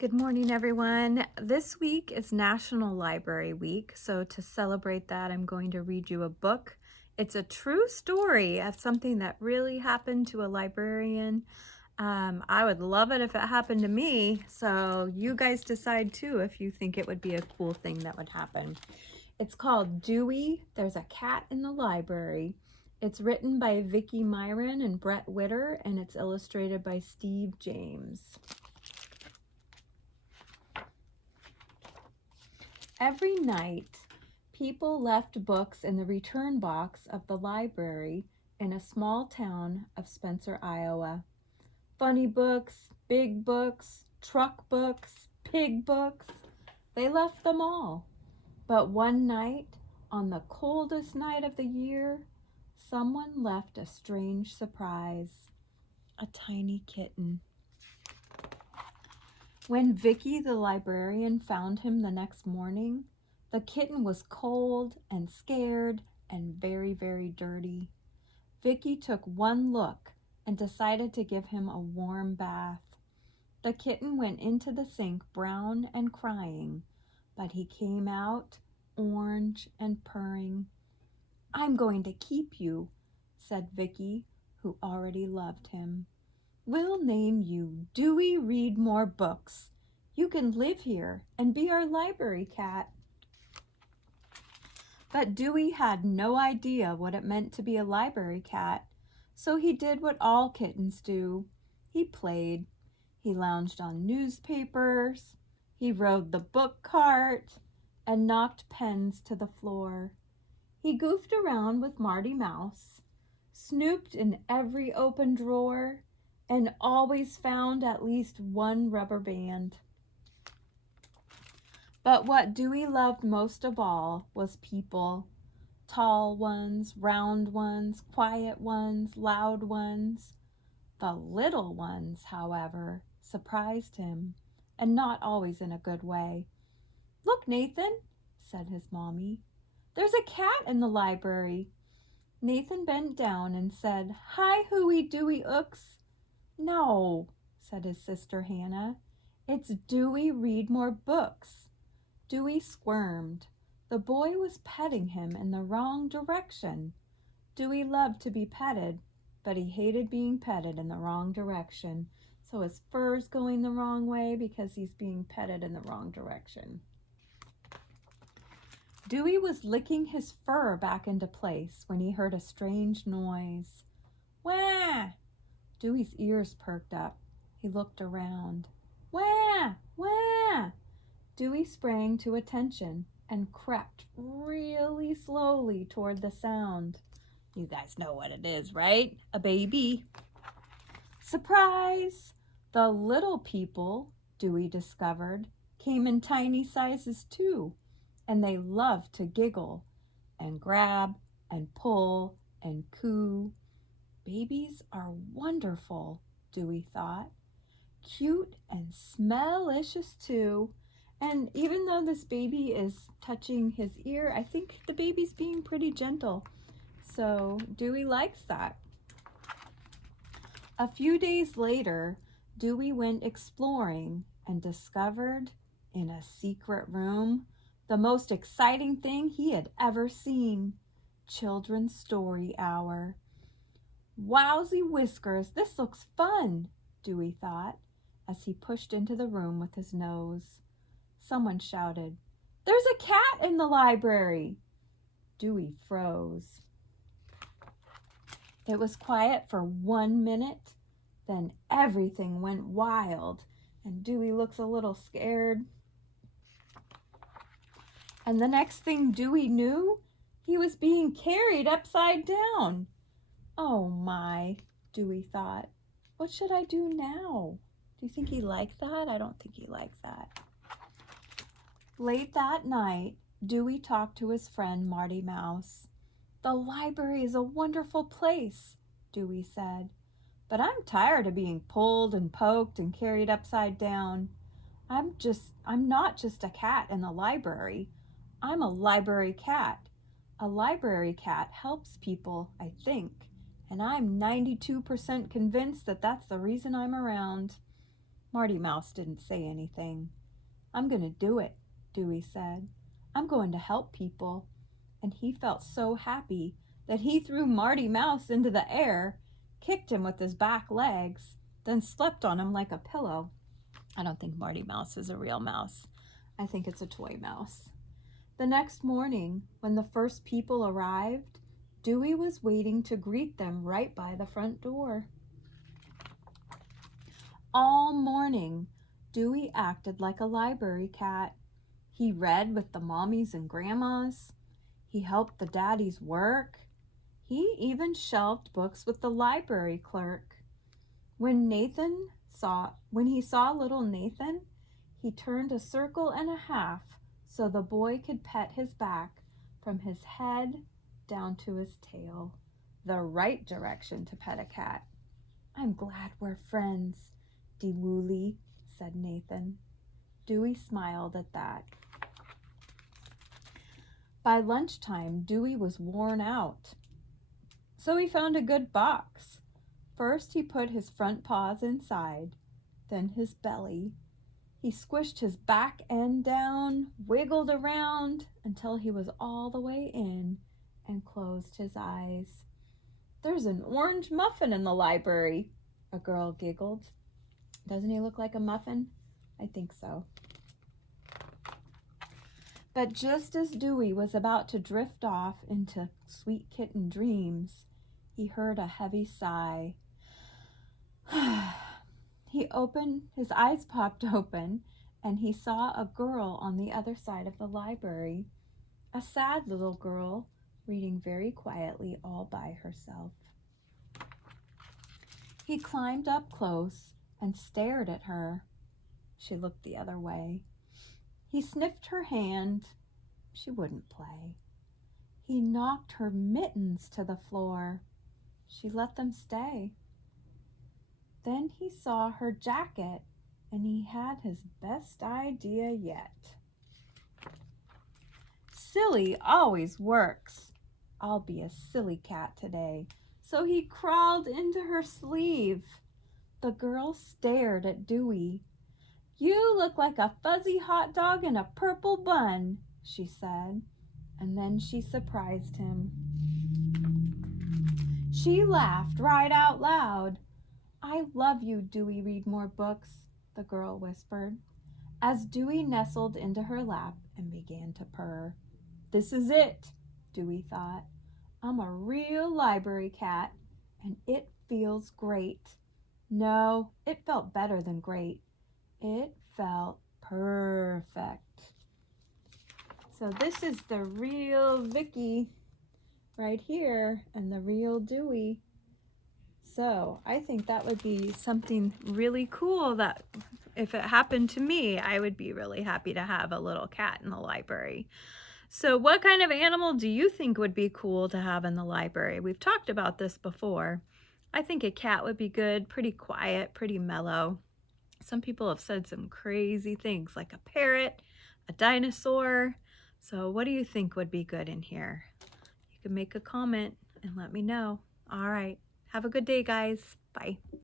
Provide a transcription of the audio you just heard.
Good morning, everyone. This week is National Library Week, so to celebrate that, I'm going to read you a book. It's a true story of something that really happened to a librarian. I would love it if it happened to me, so you guys decide too if you think it would be a cool thing that would happen. It's called Dewey, There's a Cat in the Library. It's written by Vicki, Myron, and Bret Witter, and it's illustrated by Steve James. Every night, people left books in the return box of the library in a small town of Spencer, Iowa. Funny books, big books, truck books, pig books, they left them all. But one night, on the coldest night of the year, someone left a strange surprise: a tiny kitten. When Vicki, the librarian, found him the next morning, the kitten was cold and scared and very, very dirty. Vicki took one look and decided to give him a warm bath. The kitten went into the sink brown and crying, but he came out orange and purring. "I'm going to keep you," said Vicki, who already loved him. "We'll name you Dewey Read More Books. You can live here and be our library cat." But Dewey had no idea what it meant to be a library cat, so he did what all kittens do. He played. He lounged on newspapers. He rode the book cart and knocked pens to the floor. He goofed around with Marty Mouse, snooped in every open drawer, and always found at least one rubber band. But what Dewey loved most of all was people. Tall ones, round ones, quiet ones, loud ones. The little ones, however, surprised him, and not always in a good way. "Look, Nathan," said his mommy. "There's a cat in the library." Nathan bent down and said, "Hi, hooey, Dewey ooks." "No," said his sister Hannah. "It's Dewey Read More Books." Dewey squirmed. The boy was petting him in the wrong direction. Dewey loved to be petted, but he hated being petted in the wrong direction. So his fur's going the wrong way because he's being petted in the wrong direction. Dewey was licking his fur back into place when he heard a strange noise. "Wah!" Dewey's ears perked up. He looked around. "Wah! Wah!" Dewey sprang to attention and crept really slowly toward the sound. You guys know what it is, right? A baby. Surprise! The little people, Dewey discovered, came in tiny sizes too, and they loved to giggle and grab and pull and coo. Babies are wonderful, Dewey thought. Cute and smellicious too. And even though this baby is touching his ear, I think the baby's being pretty gentle. So Dewey likes that. A few days later, Dewey went exploring and discovered in a secret room the most exciting thing he had ever seen: Children's Story Hour. "Wowsy whiskers, this looks fun," Dewey thought as he pushed into the room with his nose. Someone shouted, "There's a cat in the library!" Dewey froze. It was quiet for 1 minute, then everything went wild, and Dewey looks a little scared. And the next thing Dewey knew, he was being carried upside down. "Oh my," Dewey thought. "What should I do now?" Do you think he liked that? I don't think he likes that. Late that night, Dewey talked to his friend Marty Mouse. "The library is a wonderful place," Dewey said, "but I'm tired of being pulled and poked and carried upside down. I'm not just a cat in the library. I'm a library cat. A library cat helps people, I think, and I'm 92% convinced that that's the reason I'm around." Marty Mouse didn't say anything. "I'm going to do it," Dewey said. "I'm going to help people." And he felt so happy that he threw Marty Mouse into the air, kicked him with his back legs, then slept on him like a pillow. I don't think Marty Mouse is a real mouse. I think it's a toy mouse. The next morning, when the first people arrived, Dewey was waiting to greet them right by the front door. All morning, Dewey acted like a library cat. He read with the mommies and grandmas. He helped the daddies work. He even shelved books with the library clerk. When he saw little Nathan, he turned a circle and a half so the boy could pet his back from his head down to his tail. The right direction to pet a cat. "I'm glad we're friends, Dewey," said Nathan. Dewey smiled at that. By lunchtime, Dewey was worn out, so he found a good box. First, he put his front paws inside, then his belly. He squished his back end down, wiggled around until he was all the way in, and closed his eyes. "There's an orange muffin in the library," a girl giggled. "Doesn't he look like a muffin?" I think so. But just as Dewey was about to drift off into sweet kitten dreams, he heard a heavy sigh. His eyes popped open, and he saw a girl on the other side of the library, a sad little girl reading very quietly all by herself. He climbed up close and stared at her. She looked the other way. He sniffed her hand. She wouldn't play. He knocked her mittens to the floor. She let them stay. Then he saw her jacket, and he had his best idea yet. Silly always works. I'll be a silly cat today. So he crawled into her sleeve. The girl stared at Dewey. "You look like a fuzzy hot dog in a purple bun," she said, and then she surprised him. She laughed right out loud. "I love you, Dewey, read more books," the girl whispered, as Dewey nestled into her lap and began to purr. This is it, Dewey thought. I'm a real library cat, and it feels great. No, it felt better than great. It felt perfect. So this is the real Vicki right here and the real Dewey. So I think that would be something really cool that if it happened to me, I would be really happy to have a little cat in the library. So what kind of animal do you think would be cool to have in the library? We've talked about this before. I think a cat would be good, pretty quiet, pretty mellow. Some people have said some crazy things like a parrot, a dinosaur. So what do you think would be good in here? You can make a comment and let me know. All right. Have a good day, guys. Bye.